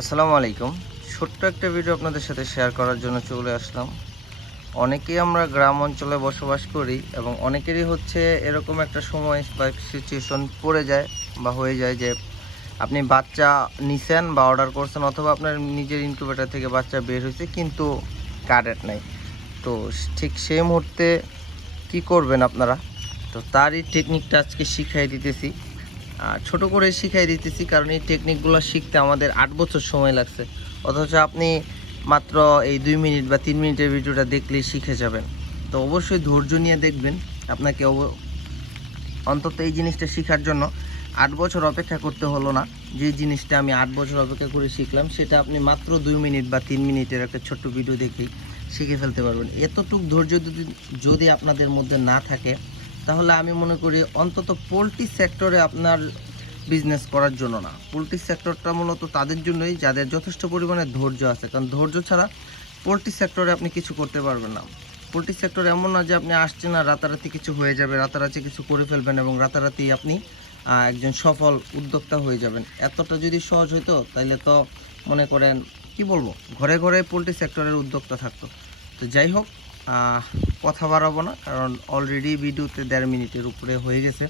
আসসালামু আলাইকুম। ছোট্ট একটা ভিডিও আপনাদের সাথে শেয়ার করার জন্য চলে আসলাম। অনেকেই আমরা গ্রাম অঞ্চলে বসবাস করি এবং অনেকেরই হচ্ছে এরকম একটা সময় বা সিচুয়েশন পড়ে যায় বা হয়ে যায় যে আপনি বাচ্চা নিছেন বা অর্ডার করছেন অথবা আপনার নিজের ইনকিউবেটার থেকে বাচ্চা বের হয়েছে কিন্তু কারেন্ট নাই। তো ঠিক সেই মুহূর্তে কি করবেন আপনারা? তো তারই টেকনিকটা আজকে শিখাই দিতেছি। আর ছোট করে শিখাই দিতেছি, কারণ এই টেকনিকগুলো শিখতে আমাদের আট বছর সময় লাগছে। অথচ আপনি মাত্র এই দুই মিনিট বা তিন মিনিটের ভিডিওটা দেখলেই শিখে যাবেন। তো অবশ্যই ধৈর্য নিয়ে দেখবেন আপনাকে অন্তত এই জিনিসটা শেখার জন্য। আট বছর অপেক্ষা করতে হলো না। যে জিনিসটা আমি আট বছর অপেক্ষা করে শিখলাম, সেটা আপনি মাত্র দুই মিনিট বা তিন মিনিটের একটা ছোট্ট ভিডিও দেখেই শিখে ফেলতে পারবেন। এতটুক ধৈর্য যদি যদি আপনাদের মধ্যে না থাকে তাহলে আমি মনে করি অন্তত পোলট্রি সেক্টরে আপনার বিজনেস করার জন্য না। পোলট্রি সেক্টরটা মূলত তাদের জন্যই, যাদের যথেষ্ট পরিমাণে ধৈর্য আছে। কারণ ধৈর্য ছাড়া পোলট্রি সেক্টরে আপনি কিছু করতে পারবেন না। পোলট্রি সেক্টর এমন না যে আপনি আসছেন আর রাতারাতি কিছু হয়ে যাবে, রাতারাতি কিছু করে ফেলবেন এবং রাতারাতি আপনি একজন সফল উদ্যোক্তা হয়ে যাবেন। এতটা যদি সহজ হতো তাহলে তো মনে করেন, কি বলব? ঘরে ঘরে পোলট্রি সেক্টরের উদ্যোক্তা থাকতো। তো যাই হোক কথা বাড়াবো না, কারণ অলরেডি ভিডিওতে দেড় মিনিটের উপরে হয়ে গেছে।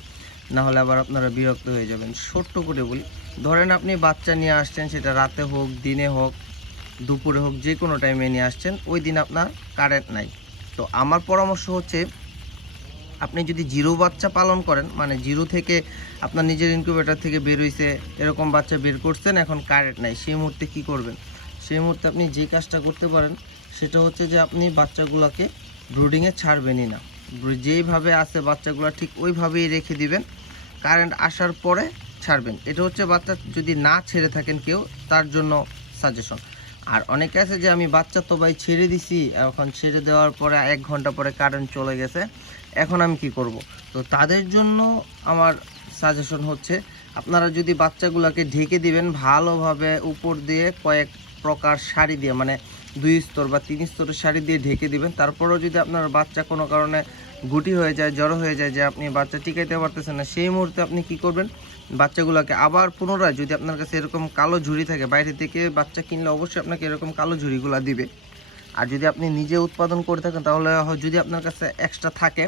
না হলে আবার আপনারা বিরক্ত হয়ে যাবেন। ছোট্ট করে বলি, ধরেন আপনি বাচ্চা নিয়ে আসছেন, সেটা রাতে হোক, দিনে হোক, দুপুরে হোক, যে কোনো টাইমে নিয়ে আসছেন, ওই দিন আপনার কারেন্ট নাই। তো আমার পরামর্শ হচ্ছে, আপনি যদি জিরো বাচ্চা পালন করেন মানে জিরো থেকে আপনার নিজের ইনকিউবেটার থেকে বের হইছে, এরকম বাচ্চা বের করছেন, এখন কারেন্ট নাই। সেই মুহূর্তে কি করবেন? সেই মুহূর্তে আপনি যে কাজটা করতে পারেন সেটা হচ্ছে যে আপনি বাচ্চাগুলোকে ব্রুডিংয়ে ছাড়বেনই না। যেইভাবে আছে বাচ্চাগুলো ঠিক ওইভাবেই রেখে দিবেন। কারেন্ট আসার পরে ছাড়বেন। এটা হচ্ছে বাচ্চা যদি না ছেড়ে থাকেন কেউ, তার জন্য সাজেশন আর অনেকে আছে যে আমি বাচ্চা তো ভাই ছেড়ে দিছি, এখন ছেড়ে দেওয়ার পরে এক ঘণ্টা পরে কারেন্ট চলে গেছে, এখন আমি কি করব? তো তাদের জন্য আমার সাজেশন হচ্ছে, আপনারা যদি বাচ্চাগুলোকে ঢেকে দিবেন ভালোভাবে উপর দিয়ে কয়েক প্রকার শাড়ি দিয়ে মানে দুই স্তর বা তিন স্তরের শাড়ি দিয়ে ঢেকে দিবেন। তারপরেও যদি আপনার বাচ্চা কোনো কারণে গুটি হয়ে যায় জড়ো হয়ে যায়, যে আপনি বাচ্চা টিকাইতে পারতেছেন না, সেই মুহূর্তে আপনি কি করবেন? বাচ্চাগুলোকে আবার পুনরায় যদি আপনার কাছে এরকম কালো ঝুড়ি থাকে, বাইরে থেকে বাচ্চা কিনলে অবশ্যই আপনাকে এরকম কালো ঝুড়িগুলো দিবে। আর যদি আপনি নিজে উৎপাদন করে থাকেন, তাহলে যদি আপনার কাছে এক্সট্রা থাকে,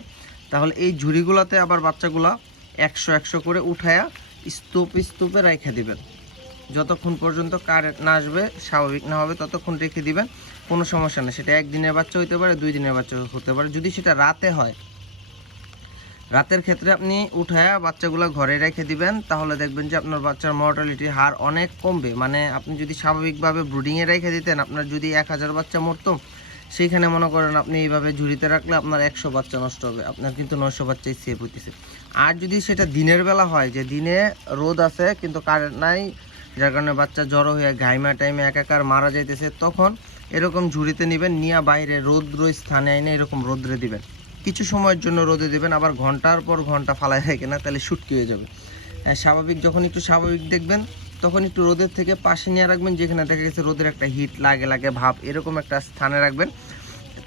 তাহলে এই ঝুড়িগুলোতে আবার বাচ্চাগুলো একশো একশো করে উঠায়া স্তূপ স্তূপে রেখে দিবেন। যতক্ষণ পর্যন্ত কারেন্ট না আসবে, স্বাভাবিক না হবে, ততক্ষণ রেখে দিবেন। কোনো সমস্যা নেই। সেটা একদিনের বাচ্চা হতে পারে, দুই দিনের বাচ্চা হতে পারে। যদি সেটা রাতে হয়, রাতের ক্ষেত্রে আপনি উঠায়া বাচ্চাগুলো ঘরে রেখে দিবেন, তাহলে দেখবেন যে আপনার বাচ্চার মর্টালিটির হার অনেক কমবে। মানে আপনি যদি স্বাভাবিকভাবে ব্রুডিংয়ে রেখে দিতেন, আপনার যদি এক হাজার বাচ্চা মরতো, সেইখানে মনে করেন আপনি এইভাবে ঝুড়িতে রাখলে আপনার একশো বাচ্চা নষ্ট হবে। আপনার কিন্তু নয়শো বাচ্চাই সেভ হইতেছে। আর যদি সেটা দিনের বেলা হয়, যে দিনে রোদ আছে, কিন্তু কারেন্ট নাই যার কারণে বাচ্চা জড়ো হয়ে ঘাইমা টাইমে একাকার মারা যাইতেছে, তখন এরকম ঝুড়িতে নেবেন, নিয়ে বাইরে রৌদ্র স্থানে এনে এরকম রোদ্রে দিবেন। কিছু সময়ের জন্য রোদে দেবেন, আবার ঘণ্টার পর ঘণ্টা ফালাই রেখে না, তাহলে শুটকি হয়ে যাবে। হ্যাঁ স্বাভাবিক যখন একটু স্বাভাবিক দেখবেন, তখন একটু রোদের থেকে পাশে নিয়ে রাখবেন, যেখানে দেখা গেছে রোদের একটা হিট লাগে লাগে ভাব, এরকম একটা স্থানে রাখবেন।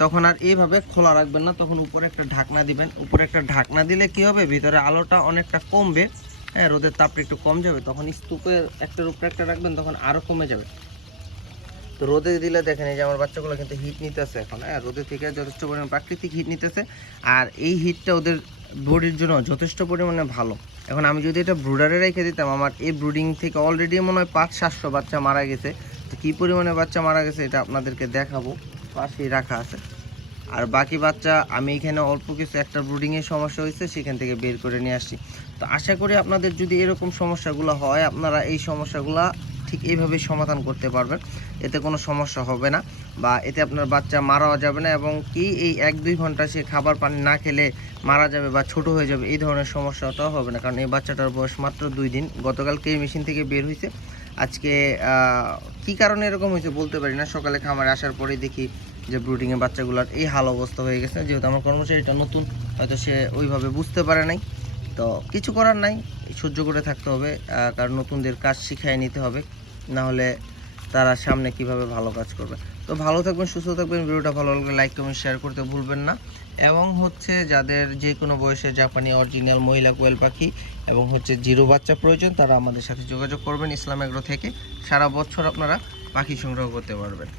তখন আর এইভাবে খোলা রাখবেন না, তখন উপরে একটা ঢাকনা দিবেন। উপরে একটা ঢাকনা দিলে কি হবে? ভিতরে আলোটা অনেকটা কমবে। হ্যাঁ রোদের তাপটা একটু কম যাবে, তখন স্তূপের একটার উপরে একটা রাখবেন, তখন আরও কমে যাবে। তো রোদে দিলে দেখেন, এই যে আমার বাচ্চাগুলো কিন্তু হিট নিতেছে এখন হ্যাঁ রোদে থেকে যথেষ্ট পরিমাণে প্রাকৃতিক হিট নিতেছে, আর এই হিটটা ওদের বডির জন্য যথেষ্ট পরিমাণে ভালো। এখন আমি যদি এটা ব্রুডারে রেখে দিতাম, আমার এই ব্রুডিং থেকে অলরেডি মনে হয় পাঁচ, সাতশো বাচ্চা মারা গেছে। তো কী পরিমাণে বাচ্চা মারা গেছে, এটা আপনাদেরকে দেখাবো, পাশেই রাখা আছে। আর বাকি বাচ্চা, আমি এখানে অল্প কিছু একটা ব্রুডিংয়ের সমস্যা হয়েছে, সেখান থেকে বের করে নিয়ে আসছি। তো আশা করি আপনাদের যদি এরকম সমস্যাগুলো হয়, আপনারা এই সমস্যাগুলো ঠিক এইভাবেই সমাধান করতে পারবেন। এতে কোনো সমস্যা হবে না বা এতে আপনার বাচ্চা মারাও যাবে না এবং কি এই এক দুই ঘণ্টা সে খাবার পানি না খেলে মারা যাবে বা ছোট হয়ে যাবে, এই ধরনের সমস্যাটাও হবে না। কারণ এই বাচ্চাটার বয়স মাত্র দুই দিন। গতকালকে এই মেশিন থেকে বের হয়েছে। আজকে কি কারণে এরকম হয়েছে বলতে পারি না। সকালে খামারে আসার পরেই দেখি যে ব্রুডিংয়ে বাচ্চাগুলোর এই হাল অবস্থা হয়ে গেছে, যেহেতু আমার কর্মচারীটা নতুন, হয়তো সে ওইভাবে বুঝতে পারে নাই। তো কিছু করার নাই, সহ্য করে থাকতে হবে কারণ নতুনদের কাজ শিখাই নিতে হবে, না হলে তারা সামনে কীভাবে ভালো কাজ করবে। তো ভালো থাকবেন, সুস্থ থাকবেন, ভিডিওটা ভালো লাগলে লাইক কমেন্ট শেয়ার করতে ভুলবেন না। এবং হচ্ছে যাদের যে কোনো বয়সে জাপানি অরিজিনাল মহিলা কোয়েল পাখি এবং হচ্ছে জিরো বাচ্চা প্রয়োজন, তারা আমাদের সাথে যোগাযোগ করবেন ইসলাম এগ্রো থেকে। সারা বছর আপনারা পাখি সংগ্রহ করতে পারবেন।